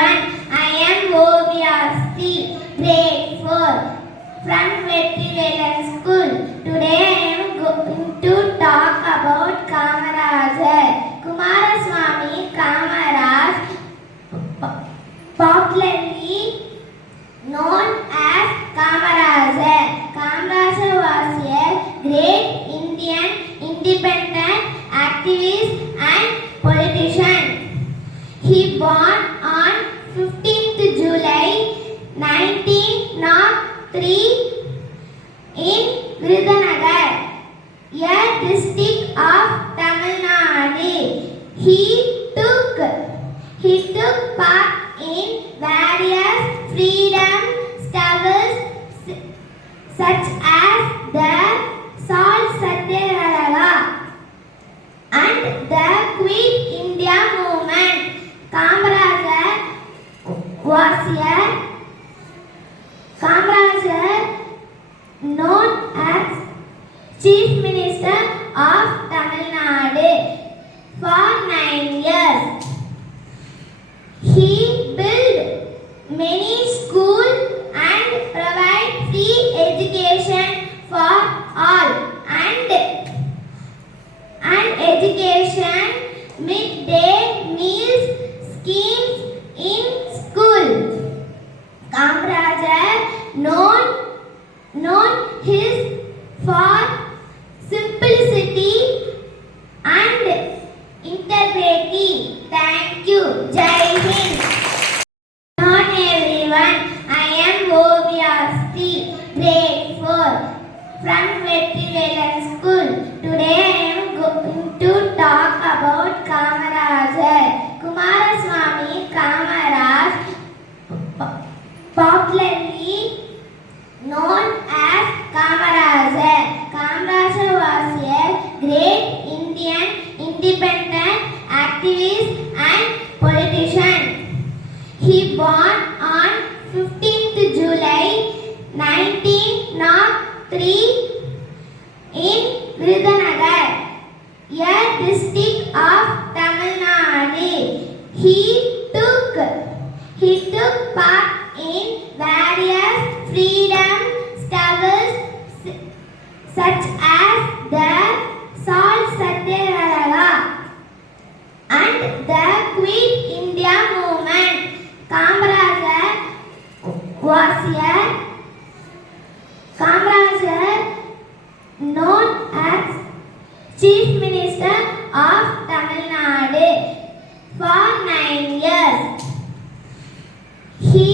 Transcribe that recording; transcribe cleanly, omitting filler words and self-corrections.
everyone. I am Ovyasti, grade 4 from Vetrivelan School. Today I am going to talk about Kamarajar. Kumaraswamy Kamaraj, popularly known as Kamarajar. Kamarajar was a great Indian independent activist and politician. He born on 15th July 1903 in Virudhunagar, a district of Tamil Nadu. He took part in various freedom struggles such as the Salt Satyagraha and the Quit India movement. Kamarajar known as Chief Minister of Tamil Nadu for 9 years. He built many schools and provided free education for all and education midday meals schemes in school. Kamarajar known his for simplicity and integrity. Thank you. Jai Hind. Hello everyone. I am Ovyasti, grade 4 from Vetrivelan School. Today I am going to talk about Kamarajar. Kumaraswamy Kamaraj, popularly known as Kamarajar. Kamarajar was a great Indian independent activist and politician. He born on 15th July 1903 in Virudhunagar, a district of Tamil Nadu. He took part in various freedom struggles such as the Salt Satyagraha and the Quit India movement. Kamarajar known as Chief Minister of Tamil Nadu for 9 years. He